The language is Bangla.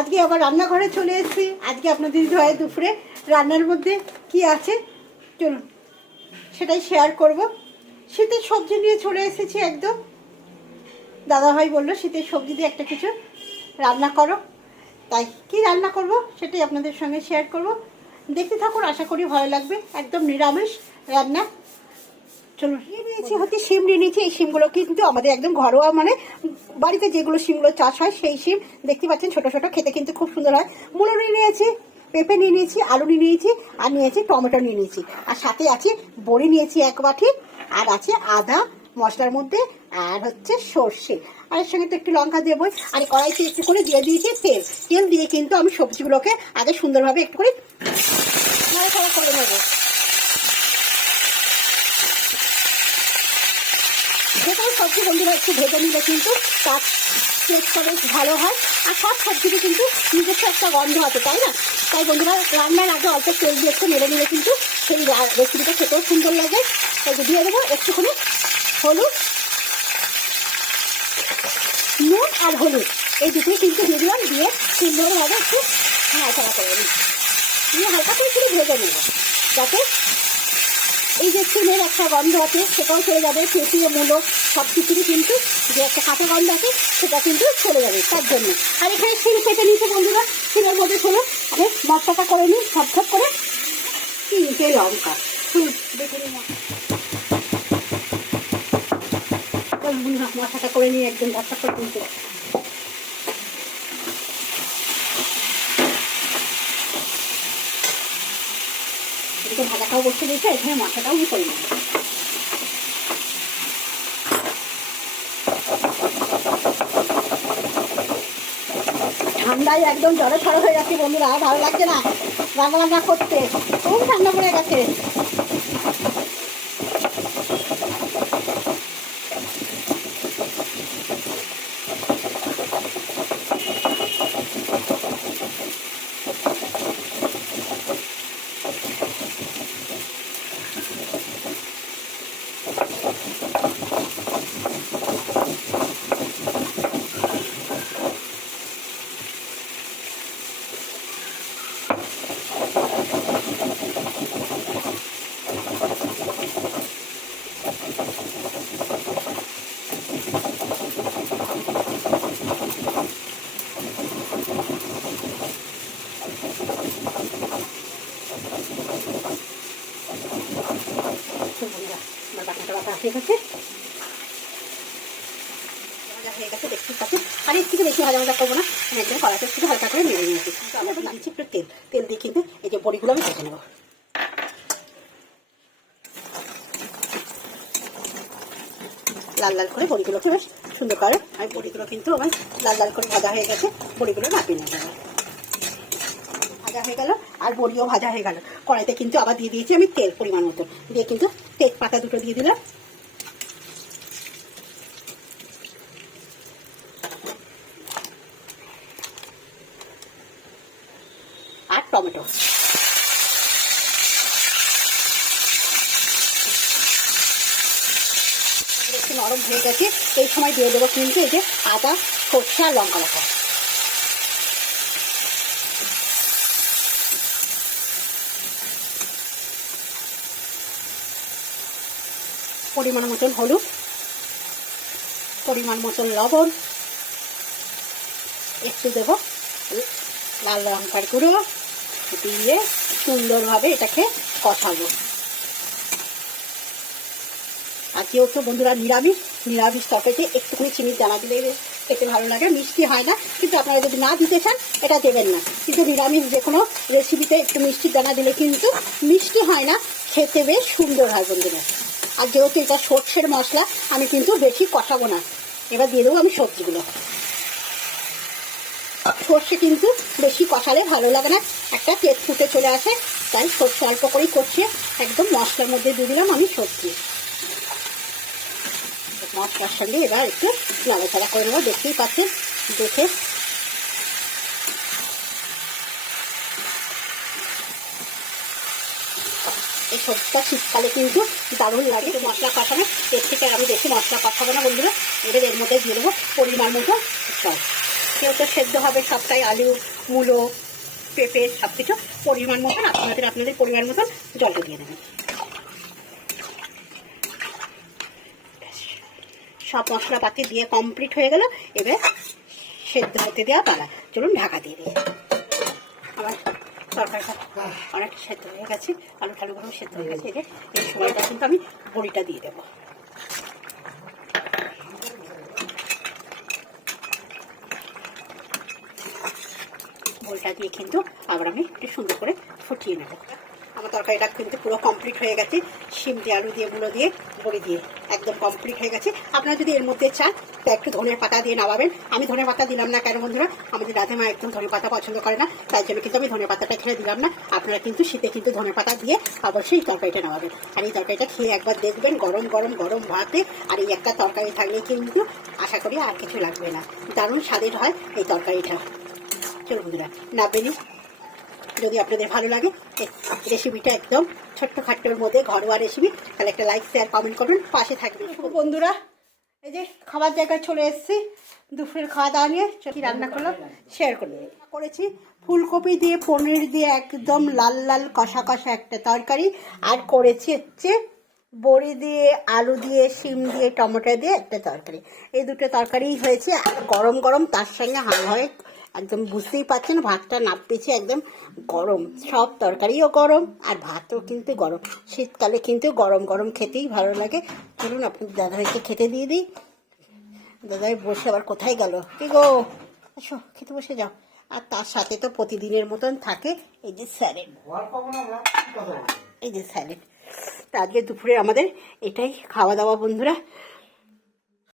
আজকে আবার রান্নাঘরে চলে এসেছি। আজকে আপনাদের দিদিভাই দুপুরে রান্নার মধ্যে কি আছে চলুন সেটাই শেয়ার করব। শীতের সবজি নিয়ে চলে এসেছি একদম। দাদাভাই বললো শীতের সবজি দিয়ে একটা কিছু রান্না করো, তাই কি রান্না করব সেটাই আপনাদের সঙ্গে শেয়ার করব। দেখতে থাকুন, আশা করি ভালো লাগবে। একদম নিরামিষ রান্না। চলুন, নিয়েছি হচ্ছে শিম নিয়ে নিয়েছি। এই শিমগুলো কিন্তু আমাদের একদম ঘরোয়া, মানে বাড়িতে যেগুলো শিমগুলো চাষ হয় সেই শিম। দেখতে পাচ্ছেন ছোট ছোট, খেতে কিন্তু খুব সুন্দর হয়। মূলো নিয়ে নিয়েছি, পেঁপে নিয়ে নিয়েছি, আলু নিয়ে নিয়েছি, আর নিয়েছি টমেটো নিয়ে নিয়েছি, আর সাথে আছে বড়ি নিয়েছি 1 বাটি, আর আছে আদা মশলার মধ্যে, আর হচ্ছে সর্ষে, আর এর সঙ্গে তো একটু লঙ্কা দেবো। আর কড়াইতে একটু করে দিয়ে দিয়েছি তেল। তেল দিয়ে কিন্তু আমি সবজিগুলোকে আগে সুন্দরভাবে একটু করে নাড়াচাড়া করে নেবো। যে কোনো সবজি বন্ধুরা একটু ভেজে নিলে কিন্তু তার টেস্টটা বেশ ভালো হয়। আর সব সবজিতে কিন্তু নিজস্ব একটা গন্ধ আছে, তাই না? তাই বন্ধুরা রান্নার আগে অল্প তেল দিয়ে একটু নেড়ে নিলে কিন্তু সেই রেসিপিটা খেতেও সুন্দর লাগে। তাই দিয়ে দেবো একটুখানি হলুদ, নুন আর হলুদ, এই দুটোই কিন্তু দিয়ে দিলাম। দিয়ে সুন্দরভাবে একটু নাড়াচাড়া করে নিই, নিয়ে হালকা করে একটু ভেজে নেব, যাতে এই যে চুনের একটা গন্ধ আছে সেটাও চলে যাবে। পেঁচিয়ে মূলো সব কিছুরই কিন্তু যে একটা কাঁচা গন্ধ আছে সেটা কিন্তু চলে যাবে তার জন্য। আর এখানে শিম কেটে নিয়েছে বন্ধুরা। শিমের মধ্যে হলো আমি মশলাটা করে নিই ঝপঝপ করে। 3টে লঙ্কা দেখে নিই, মশলাটা করে নিই একদম ঝপঝপ করে তুলতে। এদিকে ভাজাটাও বসে দিয়েছে, এখানে মশলাটাও আমি করে নেব। ঠান্ডায় একদম জ্বরে ছড়ো হয়ে যাচ্ছে বন্ধুরা, আর ভালো লাগছে না রান্না বান্না করতে, খুব ঠান্ডা পড়ে গেছে। হয়ে গেছে, ভাজা হয়ে গেছে দেখতে পাচ্ছি। আর এর থেকে বেশি ভাজা ভাজা করবো না, একদম কড়াইতে একটু হালকা করে নেড়ে নিয়েছি। আমি এখন নামছি একটু তেল। তেল দিয়ে কিন্তু এই যে বড়িগুলো আমি ভেজে নেবো। লাল লাল করে বড়িগুলোকে বেশ সুন্দর করে আমি বড়িগুলো কিন্তু আমার লাল লাল করে ভাজা হয়ে গেছে। বড়িগুলো নাপিয়ে নিয়ে যাবো। ভাজা হয়ে গেল আর বড়িও ভাজা হয়ে গেল। কড়াইতে কিন্তু আবার দিয়ে দিয়েছি আমি তেল পরিমাণ মতো। দিয়ে কিন্তু তেজপাতা 2টো দিয়ে দিলাম, আর টমেটো। একটু নরম হয়ে গেছে, এই সময় দিয়ে দেবো কিন্তু এই যে আদা সর্ষে আর লঙ্কা বাটা। পরিমাণ মতন হলুদ, পরিমাণ মতন লবণ, একটু দেবো লাল লঙ্কার গুঁড়ো, দিয়ে সুন্দরভাবে এটাকে কষাবো। আর যেহেতু বন্ধুরা নিরামিষ তরকারিতে একটুখানি চিনির দানা দিলে খেতে ভালো লাগে। মিষ্টি হয় না, কিন্তু আপনারা যদি না দিতে চান এটা দেবেন না। কিন্তু নিরামিষ যে কোনো রেসিপিতে একটু মিষ্টির দানা দিলে কিন্তু মিষ্টি হয় না, খেতে বেশ সুন্দর হয় বন্ধুরা। আর যেহেতু এটা সর্ষের মশলা আমি কিন্তু বেশি কষাবো না। এবার দিয়ে দেবো আমি সবজিগুলো। সর্ষে কিন্তু বেশি কষালে ভালো লাগে না, একটা তেল ফুটে চলে আসে। তাই সর্ষে অল্প করেই কষিয়ে একদম মশলার মধ্যে দিয়ে দিলাম আমি সবজি। মশলার সঙ্গে এবার একটু নাড়াচাড়া করে নেবো। দেখতেই পাচ্ছেন, দেখে এই সবজিটা শীতকালে কিন্তু দারুণ লাগে মশলা কষানো। এর থেকে আমি বেশি মশলা কষাবো না বন্ধুরা। এবার এর মধ্যে দিয়ে দেবো পরিমাণ মতো জল। যেহেতু সেদ্ধ হবে সবটাই, আলু, মূলো, পেঁপে সব কিছু পরিমাণ মতন আপনাদের পরিমাণ মতন জলটা দিয়ে দেবেন। সব মশলাপাতি দিয়ে কমপ্লিট হয়ে গেল। এবার সেদ্ধ হতে দেওয়া পালা। চলুন ঢাকা দিয়ে দিই। আমার তরকারিটা অনেকটা সেদ্ধ হয়ে গেছে, আলু ঠালুগুলো সেদ্ধ হয়ে গেছে। এই সময়টা কিন্তু আমি বড়িটা দিয়ে দেবো। বড়িটা দিয়ে কিন্তু আবার আমি একটু সুন্দর করে ফুটিয়ে নেব। আমার তরকারিটা কিন্তু পুরো কমপ্লিট হয়ে গেছে। শিম দিয়ে, আলু দিয়ে, মূলো দিয়ে, বড়ি দিয়ে একদম কমপ্লিট হয়ে গেছে। আপনারা যদি এর মধ্যে চান তো একটু ধনের পাতা দিয়ে নামাবেন। আমি ধনের পাতা দিলাম না কেন বন্ধুরা, আমাদের রাধেমা একদম ধনের পাতা পছন্দ করে না, তাই জন্য কিন্তু আমি ধনের পাতাটা খেয়ে দিলাম না। আপনারা কিন্তু শীতে কিন্তু ধনের পাতা দিয়ে অবশ্যই তরকারিটা নামাবেন। আর এই তরকারিটা খেয়ে একবার দেখবেন, গরম গরম গরম ভাতে আর এই একটা তরকারি থাকলে কিন্তু আশা করি আর কিছু লাগবে না। দারুণ স্বাদের হয় এই তরকারিটা। চলো বন্ধুরা, নাবেনি। যদি আপনাদের ভালো লাগে রেসিপিটা, একদম ছোট্ট খাট্টোর মধ্যে ঘরোয়া রেসিপি, তাহলে একটা লাইক, শেয়ার, কমেন্ট করবেন, পাশে থাকবেন। বন্ধুরা, এই যে খাবার জায়গায় চলে এসেছি, দুপুরের খাওয়া দাওয়া নিয়ে কি রান্না করলাম শেয়ার করেছি। ফুলকপি দিয়ে, পনির দিয়ে একদম লাল লাল কষা কষা একটা তরকারি, আর করেছি হচ্ছে বড়ি দিয়ে, আলু দিয়ে, শিম দিয়ে, টমেটো দিয়ে একটা তরকারি। এই দুটো তরকারিই হয়েছে, আর গরম গরম তার সঙ্গে হাওয়ায় একদম বুঝতেই পারছেন ভাতটা নাপতেছে একদম গরম। সব তরকারিও গরম আর ভাতও কিন্তু গরম। শীতকালে কিন্তু গরম গরম খেতেই ভালো লাগে। চলুন আপনি দাদাভাইকে খেতে দিয়ে দিই। দাদাভাই বসে আবার কোথায় গেল? কি গো, আসো খেতে বসে যাও। আর তার সাথে তো প্রতিদিনের মতন থাকে এই যে স্যালাড, এই যে স্যালাড। আজকে দুপুরে আমাদের এটাই খাওয়া দাওয়া বন্ধুরা।